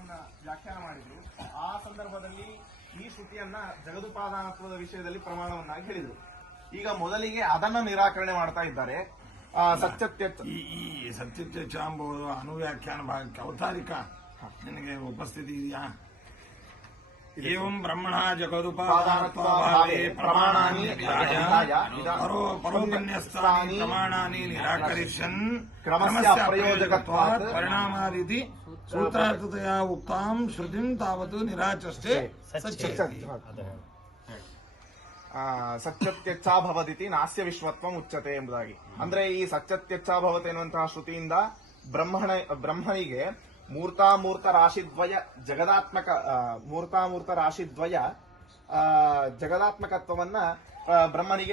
ಪ್ರಮಾಣವನ್ನ ವ್ಯಾಖ್ಯಾನ ಮಾಡಿದ್ರು. ಆ ಸಂದರ್ಭದಲ್ಲಿ ಈ ಶ್ರುತಿಯನ್ನ ಜಗದುಪಾದಾನತ್ವದ ವಿಷಯದಲ್ಲಿ ಪ್ರಮಾಣವನ್ನಾಗಿ ಹೇಳಿದ್ರು. ಈಗ ಮೊದಲಿಗೆ ಅದನ್ನ ನಿರಾಕರಣೆ ಮಾಡ್ತಾ ಇದ್ದಾರೆ. ಸತ್ಯತ್ಯಚ ಈ ಸತ್ಯತ್ಯಚ ಎಂಬುದು ಅನುವ್ಯಾಖ್ಯಾನ ಭಾಗಕ್ಕೆ ಅವತಾರಿಕ ನಿನಗೆ ಉಪಸ್ಥಿತಿ ಇದೆಯಾ? ಏವಂ ಬ್ರಹ್ಮಣ ಜಗದುಪಾದಾನತ್ವಭಾವೇ ಪ್ರಮಾಣಾನಿ ಪರೋಪನ್ಯಸ್ತಾನಿ ಪ್ರಮಾಣಾನಿ ನಿರಾಕರಿಷ್ಯನ್ ಕ್ರಮಸ್ಯ ಅಪ್ರಯೋಜಕತ್ವಾತ್ ಪರಿಣಾಮಾದಿತಿ ಸೂತ್ರಾರ್ಥತೆಯ ಉಕ್ತಾಂ ಶ್ರುತಿಂ ತಾವತ್ ನಿರಾಚಷ್ಟೇ ಸತ್ಯತ್ಯಚ್ಚಾ ಭವದಿತಿ ನಾಸ್ಯ ವಿಶ್ವತ್ವಂ ಉಚ್ಯತೆ ಎಂಬುದಾಗಿ. ಅಂದ್ರೆ ಈ ಸತ್ಯತ್ಯಚ್ಚಾ ಭವತೆ ಎನ್ನುವಂತಹ ಶ್ರುತಿಯಿಂದ ಬ್ರಹ್ಮನಿಗೆ ಮೂರ್ತಾಮೂರ್ತ ರಾಶಿದ್ವಯ ಜಗದಾತ್ಮಕತ್ವವನ್ನ ಬ್ರಹ್ಮನಿಗೆ